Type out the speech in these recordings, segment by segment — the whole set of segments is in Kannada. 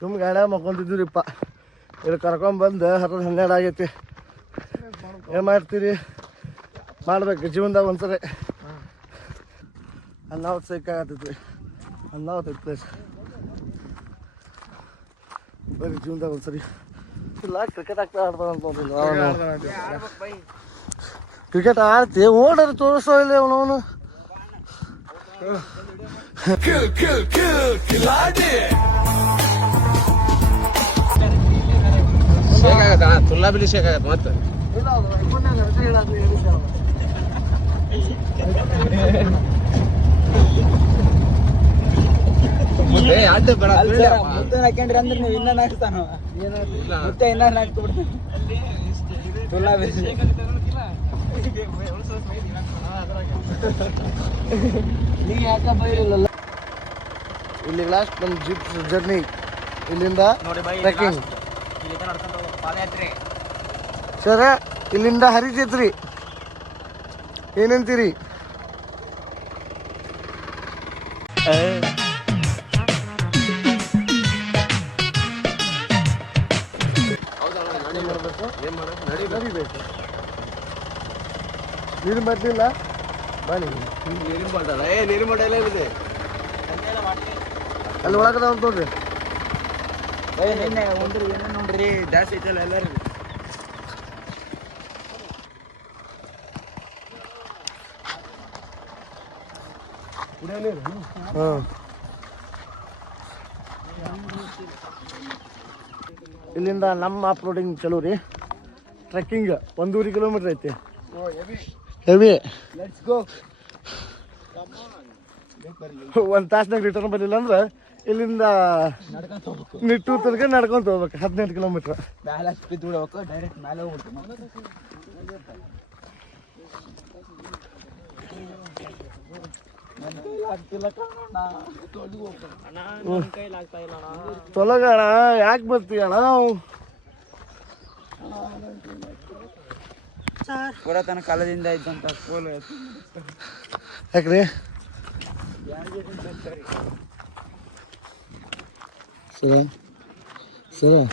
ಸುಮ್ಮ ಗಾಡ್ಯಾಗ ಮಕ್ಕೊಂತಿದ್ದೀರಿಪ್ಪ. ಇಲ್ಲಿ ಕರ್ಕೊಂಬಂದು 10-12 ಆಗೈತಿ. ಏನು ಮಾಡ್ತೀರಿ? ಮಾಡ್ಬೇಕು ಜೀವನದಾಗ ಒಂದ್ಸರಿ. ಅನ್ನಾವತ್ತು ಸಿಕ್ಕಾಗತ್ತೈತಿ. ಅನ್ನಾವತ್ತು ಪ್ಲೇಸ್ ಬರೀ ಜೀವನದಾಗ ಒಂದ್ಸರಿ ಇಲ್ಲ. ಕ್ರಿಕೆಟ್ ಆಗ್ತಾ ಆಡ್ತಾರಂತ ನೋಡ್ರಿ. ಕ್ರಿಕೆಟ್ ಆಡ್ತಿ ಓಡೋರು ತೋರಿಸೋ ಇಲ್ಲ ಅವನವನು. ಶೇಕ್ ಆಗತ್ತ ತುಲ್ಲಾ ಬಿಲಿ ಶೇಕ್ ಆಗತ್ತ ಮತ್ತೆ ಅಡ್ಡ ಬೇಡ ಮುತ್ತೆ ಹಾಕೊಂಡ್ರಿ ಅಂದ್ರೆ ನೀವು ಇನ್ನ ಹಾಕ್ತಾನ ಮುತ್ತೆ ಇನ್ನ ಹಾಕ್ತು ಬಿಡ್ತಾನೆ ತುಲ್ಲಾ ಬಿಲಿ ನೀ ಯಾಕ ಬೈಲಿಲ್ಲ. ಇಲ್ಲಿ ಲಾಸ್ಟ್ ನಮ್ಮ ಜೀಪ್ ಜರ್ನಿ ಇಲ್ಲಿಂದ ಟ್ರೆಕ್ಕಿಂಗ್ ಸರ. ಇಲ್ಲಿಂದ ಹರಿತೈತ್ರಿ. ಏನಂತೀರಿ? ನಡಿಬೇಕು. ನೀರು ಬರ್ಲಿಲ್ಲ ಬನ್ನಿ. ನೀರಿನ ಬಾಟಲ್ ನೀರಿನ ಬಾಟಲ್ ಇದೆ ಅಲ್ಲಿ ಒಳಗದ ನೋಡ್ರಿ. ನಿನ್ನೆ ಒಂದ್ರಿ ಏನ ನೋಡ್ರಿ ಜಾಸ್ತಿ ಐತಲ್ಲ ಎಲ್ಲರೂ. ಇಲ್ಲಿಂದ ನಮ್ಮ ಅಪ್ಲೋಡಿಂಗ್ ಚಲೋ ರೀ. ಟ್ರೆಕ್ಕಿಂಗ್ 1.5 ಕಿಲೋಮೀಟರ್ ಐತಿ. ಹೆವಿ. ಒಂದು ತಾಸ್ನಾಗ ರಿಟರ್ನ್ ಬರಲಿಲ್ಲ ಅಂದ್ರೆ ಇಲ್ಲಿಂದ ನಿಟ್ಟೂರು ತನಕ ನಡ್ಕೊಂತ ಹೋಗ್ಬೇಕು. 18 ಕಿಲೋಮೀಟ್ರ್. ಡೈರೆಕ್ಟ್ ಮೇಲೆ ಹೋಗ್ಬಿಡ್ತೀವಿ. ತೊಲಗಣ ಯಾಕೆ ಬರ್ತೀಯಣ? ಪುರಾತನ ಕಾಲದಿಂದ ಇದ್ದಂತ ಸ್ಕೂಲ್ ಯಾಕ್ರಿ? ಸರಿ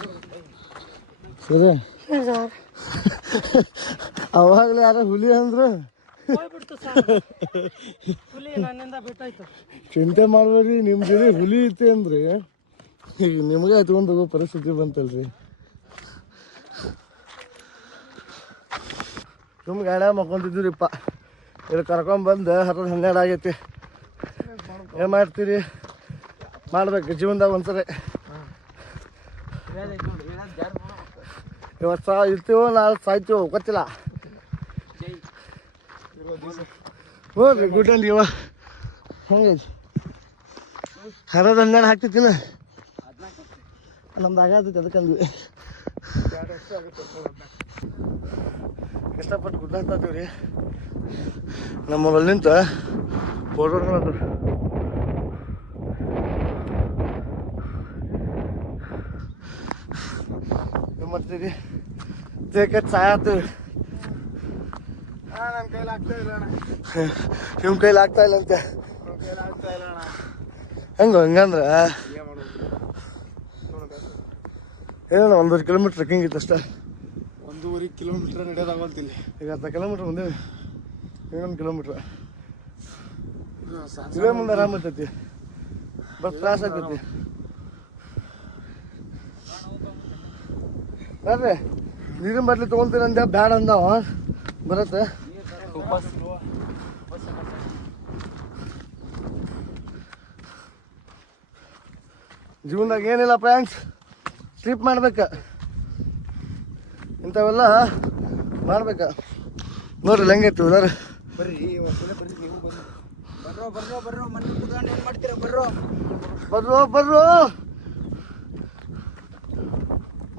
ಅವಾಗಲೇ ಯಾರ ಹುಲಿ ಅಂದ್ರು ಚಿಂತೆ ಮಾಡ್ಬೇಡಿ. ನಿಮ್ಮ ಜೊತೆ ಹುಲಿ ಐತೆ ಅಂದ್ರೆ ಈಗ ನಿಮಗೆ ಹತ್ಕೊಂಡು ಹೋಗೋ ಪರಿಸ್ಥಿತಿ ಬಂತಲ್ರಿ. ಸುಮ್ಮ ಗಾಡ್ಯಾಗ ಮಕ್ಕೊಂತಿದ್ದೀರಿಪ್ಪ. ಇಲ್ಲಿ ಕರ್ಕೊಂಬಂದು 10-12 ಆಗೈತಿ. ಏನು ಮಾಡ್ತೀರಿ? ಮಾಡ್ಬೇಕು ಜೀವನದಾಗ ಒಂದ್ಸರಿ. ಇವತ್ತು ಇರ್ತೀವೋ ನಾಳೆ ಸಾಯ್ತೀವೋ ಗೊತ್ತಿಲ್ಲ. ಹೋಗ್ರಿ ಗುಡ್ಡಲ್ಲಿ ಇವ ಹಂಗೈತಿ. 10-12 ಹಾಕ್ತಿತ್ತಿಲ್ಲ ನಮ್ದು ಆಗತೈತಿ. ಅದಕ್ಕಂದ್ವಿ ಇಷ್ಟಪಟ್ಟು ಗುಡ್ಡ ಹತ್ತಾತೀವಿ ರೀ. ನಮ್ಮಲ್ಲಿ ನಿಂತ ಫೋಟೋಗಳು ಏನು ಮಾಡ್ತೀರಿ? ತೇಕತ್ ಸಾಯತ್ತೀವಿ. ನನ್ನ ಕೈಲಿ ಆಗ್ತಾ ಇಲ್ಲ ಅಣ್ಣ. ನಿಮ್ಮ ಕೈಲಿ ಆಗ್ತಾ ಇಲ್ಲ ಅಂತ ಹಂಗಂದ್ರೆ ಏನೋ 1.5 ಕಿಲೋಮೀಟ್ರ್ ಟ್ರೆಕ್ಕಿಂಗ್ ಇತ್ತು ಅಷ್ಟೇ. 1.5 ಕಿಲೋಮೀಟ್ರ್ ನಡೆಯೋದಾಗಲ್ತಿಲ್ಲ. ಈಗ 10 ಕಿಲೋಮೀಟ್ರ್ ಮುಂದೆ 1 ಕಿಲೋಮೀಟ್ರ್ ಇವೇ ಮುಂದೆ ಆರಾಮ ಇರ್ತೈತಿ. ಬಸ್ ತ್ರಾಸ ಆಗ್ತೈತಿ. ಬರ್ರಿ ನೀರಿನ ಬಾಟ್ಲಿ ತೊಗೊಳ್ತೀನಿ ಅಂದೆ ಬ್ಯಾಡ ಅಂದಾವ. ಬರತ್ತೆ ಜೀವನದಾಗ ಏನಿಲ್ಲ ಫ್ರೆಂಡ್ಸ್. ಟ್ರಿಪ್ ಮಾಡ್ಬೇಕು. ಇಂಥವೆಲ್ಲ ಮಾಡ್ಬೇಕು. ನೋಡ್ರಿ ಹೆಂಗೈತಿ ಉದಾರ. ಬರ್ರಿ ನೀವು ಬರ್ರೋ ಮನೆ ಕುತ್ಕೊಂಡು ಏನು ಮಾಡ್ತೀರಾ? ಬರ್ರೋ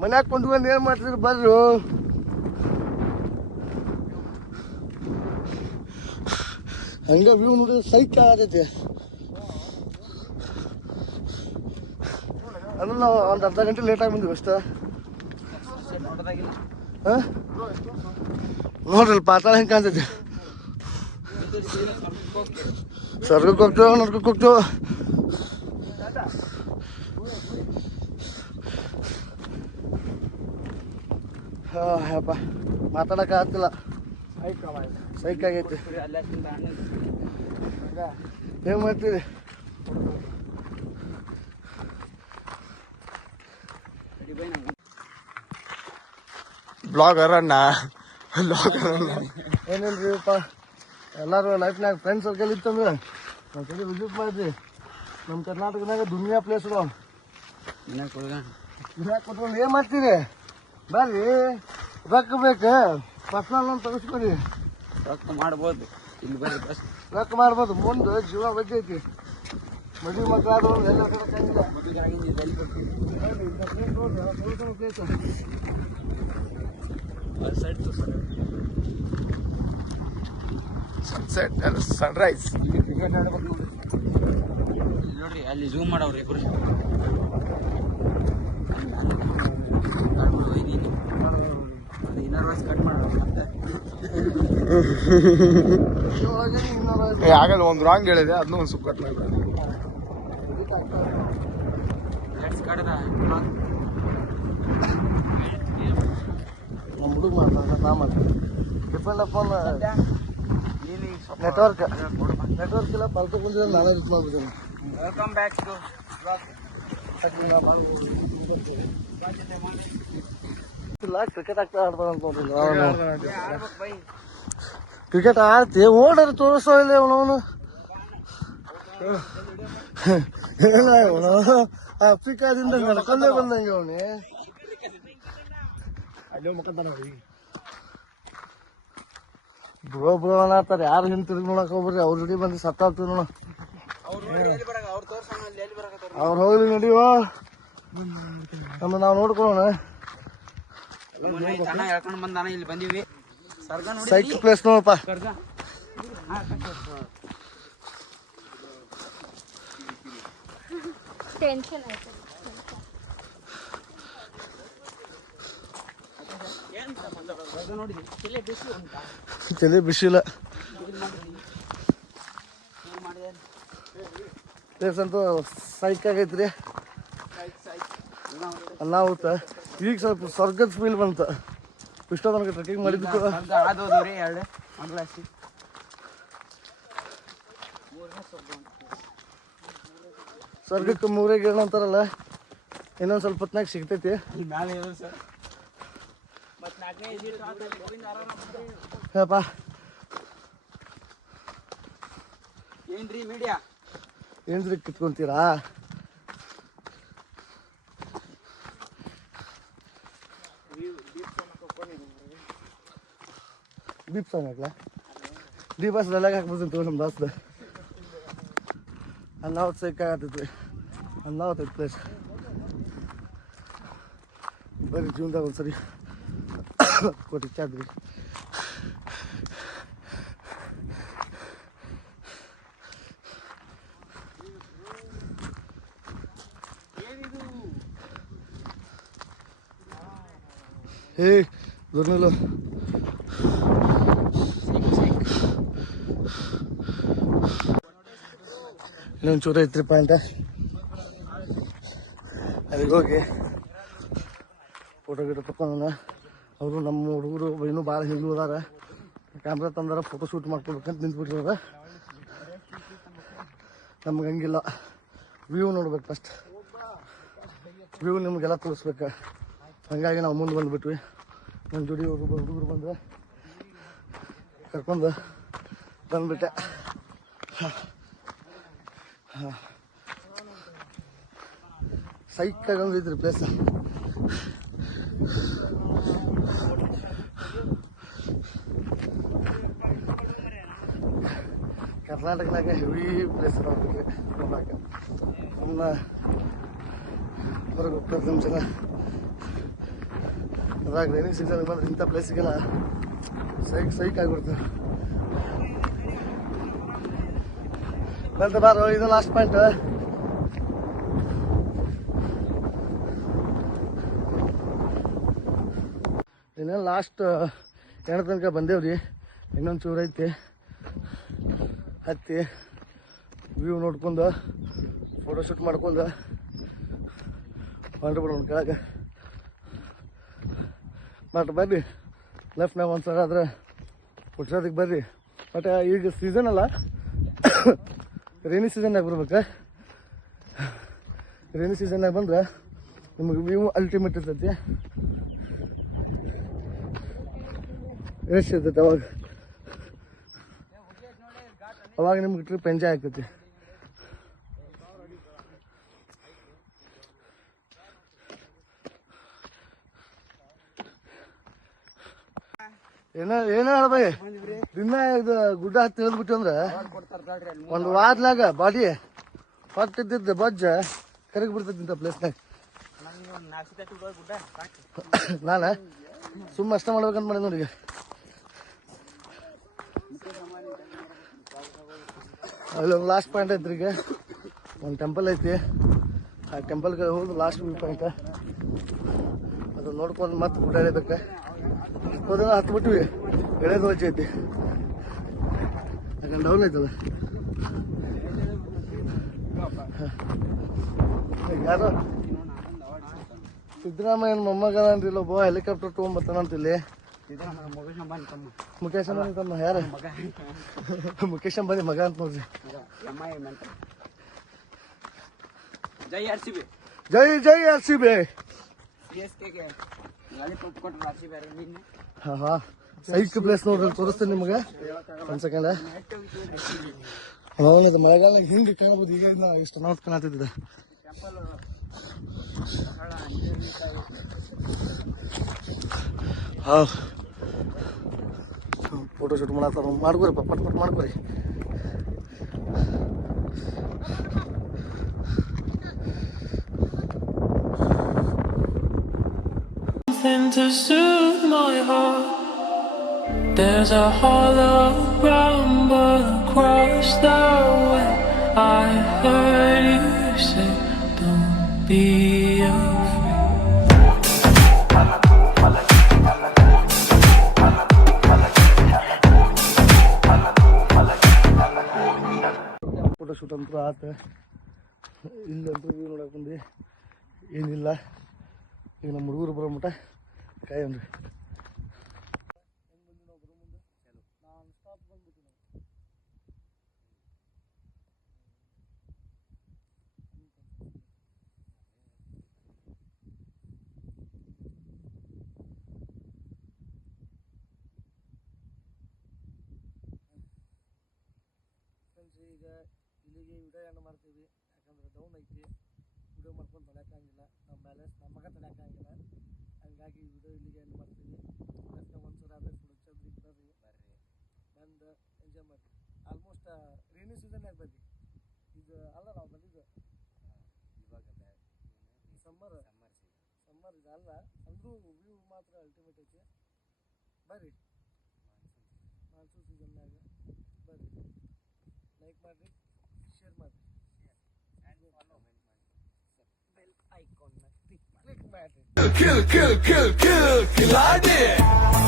ಮನ್ಯಾಗ ಕುಂತ್ಕೊಂಡು ಏನು ಮಾಡ್ತೀರಿ? ಬರ್ರು. ಹಂಗೆ ವ್ಯೂ ನೋಡಿದ್ರೆ ಸೈಕ್ ಆಗತೈತಿ. ಅಂದ್ರೆ ನಾವು ಒಂದು ಅರ್ಧ ಗಂಟೆ ಲೇಟಾಗಿ ಬಂದಿವಿ ಅಷ್ಟೇ. ಹಾಂ ನೋಡ್ರಿ ಪಾತಾಳ ಹೆಂಗೆ ಕಾಣ್ತೈತಿ. ಸ್ವರ್ಗಕ್ಕೆ ಹೋಗ್ತೇವೆ ನರ್ಕಕ್ಕೆ ಹೋಗ್ತೇವೆ. ಯಪ್ಪ ಮಾತಾಡಕ್ಕೆ ಆಗ್ತಿಲ್ಲ, ಸೈಕ್ ಆಗೈತಿ. ಏನು ಮಾಡ್ತೀರಿ? ಬ್ಲಾಗರ್ ಅಣ್ಣ ಏನಿಲ್ರಿಪ್ಪ, ಎಲ್ಲರೂ ಲೈಫ್ನಾಗ ಫ್ರೆಂಡ್ಸ್ ಸರ್ಕಲ್ ಇತ್ತಂದ್ರೆ ನಾವು ಕಡೆ ವಿಸಿಟ್ ಮಾಡಿದ್ವಿ. ನಮ್ಮ ಕರ್ನಾಟಕದಾಗ ದುನಿಯಾ ಪ್ಲೇಸ್ಗಳು ಕೊಟ್ಕೊಂಡು ಏನು ಮಾಡ್ತೀರಿ? ಬರ್ರಿ, ರೊಕ್ಕ ಬೇಕು, ಪರ್ಸ್ನಲ್ ಲೋನ್ ತೆಗಿಸ್ಕೊರಿ, ರೊಕ್ಕ ಮಾಡ್ಬೋದು. ಇಲ್ಲಿ ಬರ್ರಿ ಬಸ್ ರೊಕ್ಕ ಮಾಡ್ಬೋದು. ಮುಂದೆ ಜೀವ ಬಗ್ಗೆ ಐತಿ. ಮದುವೆ ಮಕ್ಕಳಾದ್ರು ಎಲ್ಲ ಕಡೆ ಕಂಡಿಲ್ಲ. Place sunset Sunrise. ನೋಡ್ರಿ ಅಲ್ಲಿ ಝೂಮ್ ಮಾಡವ್ರಿ ಇಬ್ರು. ಇನ್ನರ್ ವಾಯ್ಸ್ ಕಟ್ ಮಾಡೋರು ಮತ್ತೆ ಆಗಲ್ಲ, ಒಂದು ರಾಂಗ್ ಹೇಳಿದೆ, ಅದನ್ನೂ ಒಂದು ಸ್ವಲ್ಪ ಕಟ್ ಮಾಡಿ. ಲೆಟ್ಸ್ ಕಟ್ದ ನಮ್ಮ ಹುಡುಗ ಮಾಡ್ತಾರೆ, ನಾ ಮಾಡ್ತೀನಿ. ಡಿಪೆಂಡ್ ಅಪಾನ್ ನೆಟ್ವರ್ಕ್ ಇಲ್ಲ, ಪಾಲ್ತು ಬಂದಿದ್ರೆ ನಾನೇ ರಿಚ್ ಮಾಡ್ಬಿದ್ದೀನಿ. ವೆಲ್ಕಮ್ ಬ್ಯಾಕ್ ಟು ಕ್ರಿಕೆಟ್ ಆಗ್ತಾ ಆಡ್ತಾರ ಅಂತ ಕ್ರಿಕೆಟ್ ಆಡ್ತಿ ಓಡರ್ ತೋರಿಸೋ ಇಲ್ಲ ಅವನವನು. ಇಲ್ಲ ಇವನು ಆಫ್ರಿಕಾದಿಂದ ನಡ್ಕೊಂಡೇ ಬಂದಂಗೆ ಅವನೇ. ಬ್ರೋ ಬ್ರೋ ಅನ್ನತ್ತಾರೆ, ಯಾರು ಹಿಂತಿರುಗಿ ನೋಡಕ್ ಹೋಗ್ರಿ, ಅವ್ರ ಜೊತೆ ಬಂದು ಸತ್ತಾಗ್ತೀವಿ ನೋಡ. ಅವ್ರು ಹೋಗ್ಲಿ ನಡಿಯೋ, ನಮ್ಮ ನಾವು ನೋಡ್ಕೊಳ್ಳೋಣ. ಹೇಳ್ಕೊಂಡು ಬಂದಾನ, ಇಲ್ಲಿ ಬಂದೀವಿ. ಸೈಕ್ ಪ್ಲೇಸ್ ನೋಡಪ್ಪ. ಟೆನ್ಷನ್ ಆಯ್ತು. ತಲೆ ಬಿಸಿಲ್ಲ. ಪ್ಲೇಸ್ ಅಂತೂ ಸೈಕ್ ಆಗೈತ್ರಿ. ಅನ್ನಾಹುತ ಈಗ ಸ್ವಲ್ಪ ಸ್ವರ್ಗದ ಫೀಲ್ ಬಂತ. ಇಷ್ಟೋ ತನಕ ಟ್ರೆಕ್ಕಿಂಗ್ ಮಾಡಿದ್ದು ಆದೋದ್ರಿ ಎರಡು ಮಂಗಳಾಸಿ. ಸ್ವರ್ಗಕ್ಕೆ ಮೂರೇ ಗಿರಣ ಅಂತಾರಲ್ಲ, ಇನ್ನೊಂದು ಸ್ವಲ್ಪ ಹೊತ್ನಾಗ ಸಿಗ್ತೈತಿ. ಹೇಳಪ್ಪ ಏನ್ರಿ ಮೀಡಿಯಾ ಏನ್ರಿ ಕಿತ್ಕೊಂತೀರಾ? ದೀಪ್ ಸಾಂಗ್ ಹಾಕ್ಲಾ? ದೀಪಾಸ್ ಡೈಲಾಗ್ ಹಾಕ್ಬಿಡ್ತೀನಿ ನಮ್ಮ ದೋಸ್ತ. ಅನ್ನಾವತ್ತು ಸೈಕಾಗತ್ತೈತ್ರಿ, ಅನ್ನಾವತ್ತೈತಿ ಪ್ಲೇಸ್. ಬರೀ ಜೀವನದಾಗ ಒಂದ್ಸರಿ ಕೊಟ್ಟು ಚಾದ್ರಿ. ಏ ದೊಡ್ಡಲು ಇನ್ನೊಂದು ಚೂರ ಐತ್ರಿ ಪಾಯಿಂಟ. ಅಲ್ಲಿಗೆ ಹೋಗಿ ಫೋಟೋ ಗಿಟೋ ತಕೊಂಡ. ಅವರು ನಮ್ಮ ಹುಡುಗರು ಇನ್ನೂ ಭಾಳ ಹಿಂಗೆ ಹೋದಾರ, ಕ್ಯಾಮ್ರಾ ತಂದಾರ, ಫೋಟೋ ಶೂಟ್ ಮಾಡ್ಕೊಡ್ಬೇಕಂತ ನಿಂತ್ಬಿಟ್ಟಿರೋದ. ನಮ್ಗೆ ಹಂಗಿಲ್ಲ, ವ್ಯೂ ನೋಡ್ಬೇಕು ಫಸ್ಟ್. ವ್ಯೂ ನಿಮಗೆಲ್ಲ ತೋರಿಸ್ಬೇಕು. ಹಾಗಾಗಿ ನಾವು ಮುಂದೆ ಬಂದುಬಿಟ್ವಿ. ನನ್ನ ಜೋಡಿ ಹುಡುಗರು ಬಂದರೆ ಕರ್ಕೊಂಡು ಬಂದುಬಿಟ್ಟೆ. ಸೈಕಾಗಿ ಒಂದಿದ್ರಿ ಪ್ಲೇಸ್. ಕರ್ನಾಟಕದಾಗ ಹೆವಿ ಪ್ಲೇಸ್ ನೋಡ್ತೀವಿ ನೋಡಕ್ಕೆ. ಸುಮ್ಮನೆ ಹೊರಗೆ ಹೋಗ್ತಾರೆ ನಮ್ಮ ಜನ. ಅದ್ರಾಗ ರೈನಿಂಗ್ ಸೀಸನ್ ಬಂದ್ರೆ ಇಂಥ ಪ್ಲೇಸಿಗೆಲ್ಲ ಸೈಕ್ ಆಗಿಬಿಡ್ತೀವಿ. ಬಂತ ಬಾರೋ, ಇದು ಲಾಸ್ಟ್ ಪಾಯಿಂಟ್. ಇನ್ನೇನು ಲಾಸ್ಟ್ ಎಣ ತನಕ ಬಂದೇವ್ರಿ. ಇನ್ನೊಂದು ಚೂರು ಐತಿ, ಹತ್ತಿ ವ್ಯೂ ನೋಡ್ಕೊಂಡು ಫೋಟೋಶೂಟ್ ಮಾಡ್ಕೊಂಡು ಹೊಂಟ್ಬಿಡೋಣ ಕೆಳಗೆ. ಬಟ್ ಬರ್ರಿ ಲೈಫ್ನಾಗ ಒಂದ್ಸಲ ಆದ್ರೆ ಹುಡ್ಸೋದಕ್ಕೆ ಬರ್ರಿ. ಬಟ್ ಈಗ ಸೀಸನ್ ಅಲ್ಲ, ರೈನಿ ಸೀಸನ್ನಾಗ ಬರ್ಬೇಕು. ರೈನಿ ಸೀಸನ್ನಾಗ ಬಂದ್ರೆ ನಿಮಗೆ ವ್ಯೂ ಅಲ್ಟಿಮೇಟ್ ಇರ್ತೈತಿ. ಎಷ್ಟು ಇರ್ತೈತಿ ಅವಾಗ ನಿಮ್ಗೆ ಟ್ರಿಪ್ ಎಂಜಾಯ್ ಆಗ್ತೈತಿ. ಏನೋ ಹೇಳ್ಬಾಯಿ, ದಿನ ಇದು ಗುಡ್ಡ ಹತ್ತಿ ಇಳಿದ್ಬಿಟ್ಟು ಅಂದ್ರೆ ಒಂದು ವಾರನಾಗ ಬಾಡಿ ಹೊತ್ತಿದ್ದ ಬಜ್ಜ ಕರಗಿ ಬಿಡ್ತೈತಿ ಇಂಥ ಪ್ಲೇಸ್ನಾಗ. ನಾನು ಸುಮ್ಮ ಅಷ್ಟ ಮಾಡ್ಬೇಕಂತ ಮಾಡಿ ನೋಡಿ. ಅಲ್ಲಿ ಒಂದು ಲಾಸ್ಟ್ ಪಾಯಿಂಟ್ ಐತ್ರಿ. ಈಗ ಒಂದು ಟೆಂಪಲ್ ಐತಿ, ಆ ಟೆಂಪಲ್ಗೆ ಹೋಗಿ ಲಾಸ್ಟ್ ವ್ಯೂ ಪಾಯಿಂಟ್ ಅದು ನೋಡ್ಕೊಂಡು ಮತ್ತೆ ಗುಡ್ಡ ಇಳಿಬೇಕು. ಹೋದಾಗ ಹತ್ಬಿಟ್ವಿ, ಎಳೆದು ವಜ್ಜೆ ಐತಿ, ಯಾಕಂದ್ರೆ ಡೌನ್ ಐತದ. ಯಾರೋ ಸಿದ್ದರಾಮಯ್ಯನ ಮೊಮ್ಮಗ ಅಂತಿಲ್ಲ, ಒಬ್ಬ ಹೆಲಿಕಾಪ್ಟರ್ ತೊಗೊಂಬರ್ತಾನಂತಿಲ್ಲಿ. ಮುಖೇಶ್ ಅಂಬಾನಿ ತಮ್ಮ ಯಾರ? ಮುಖೇಶ್ ಅಂಬಾನಿ ಮಗ ಅಂತ ನೋಡ್ರಿ. ಜೈ ಆರ್ ಸಿ ಬಿ. ಜೈ ಆರ್ ಸಿ ಬಿ. ಹಾ ಸೈಕ್ ಪ್ಲೇಸ್ ನೋಡ್ರಿ, ತೋರಿಸ್ತೀನಿ ನಿಮಗೆ ಒಂದ್ ಸೆಕೆಂಡ್. ಹೌದು, ಮಳೆಗಾಲ ಹಿಂಗೆ ಕಾಣಬಹುದು. ಈಗ ಇಷ್ಟು ನೋಟ್ ಕಾಣತಿದ್ದ. ಹಾ ಫೋಟೋ ಶೂಟ್ ಮಾಡತ್ತಾರ, ಮಾಡ್ಕೋರಿ ಪಟ್ ಪಟ್ ಮಾಡ್ಕೋರಿ. To soothe my heart, there's a hollow rumble across the way. I heard you say, don't be afraid. Photo shoot ಅಂತೂ ಆತ. ಇಲ್ಲಂತೂ ವ್ಯೂ ನೋಡಕ್ ಬಂದ್ವಿ, ಏನಿಲ್ಲ. ಈಗ ನಮ್ಮ ಹುಡುಗರು ಬರೋ ಮಟ ಕಾಯನ್ರಿ. ಈಗ ಇಲ್ಲಿಗೆ ವಿಡಿಯೋ ಎಂಡ್ ಮಾಡ್ತೀವಿ, ಯಾಕಂದ್ರೆ ಡೌನ್ ಐತಿ. ವಿಡಿಯೋ ಮಾಡ್ಕೊಂಡು ತಡೆಯೋಕ್ಕಾಗಿಲ್ಲ, ನಮ್ಮ ಬ್ಯಾಲೆನ್ಸ್ ನಮ್ಮ ಮಗ ತಡೆಯೋಕ್ಕಾಗಿಲ್ಲ. ಹಂಗಾಗಿ ವಿಡಿಯೋ ಇಲ್ಲಿಗೆ ಎಂಡ್ ಮಾಡ್ತೀವಿ. ಅದಕ್ಕೆ ಒಂದ್ಸಲ ಆದರೆ ಸುರಕ್ಷಿತ ಬರ್ರಿ, ಬಂದು ಎಂಜಾಯ್ ಮಾಡಿ. ಆಲ್ಮೋಸ್ಟ್ ರೈನಿ ಸೀಸನ್ನಾಗ ಬರ್ರಿ. ಇದು ಅಲ್ಲ, ನಾವು ಬಂದಿದ್ದು ಇವಾಗ ಸಮ್ಮರ್ ಇದು ಅಲ್ಲ ಅಂದರೂ ವ್ಯೂ ಮಾತ್ರ ಅಲ್ಟಿಮೇಟ್ ಐತಿ. ಬರ್ರಿ ಮಾನ್ಸೂನ್ ಸೀಸನ್ನಾಗ ಬರ್ರಿ. ಲೈಕ್ ಮಾಡಿರಿ, ಶೇರ್ ಮಾಡಿರಿ, ಬೆಲ್ ಐಕಾನ್ನ ಕ್ಲಿಕ್ ಮಾಡಿರಿ. Kill, kill, kill, kill, kill, kill,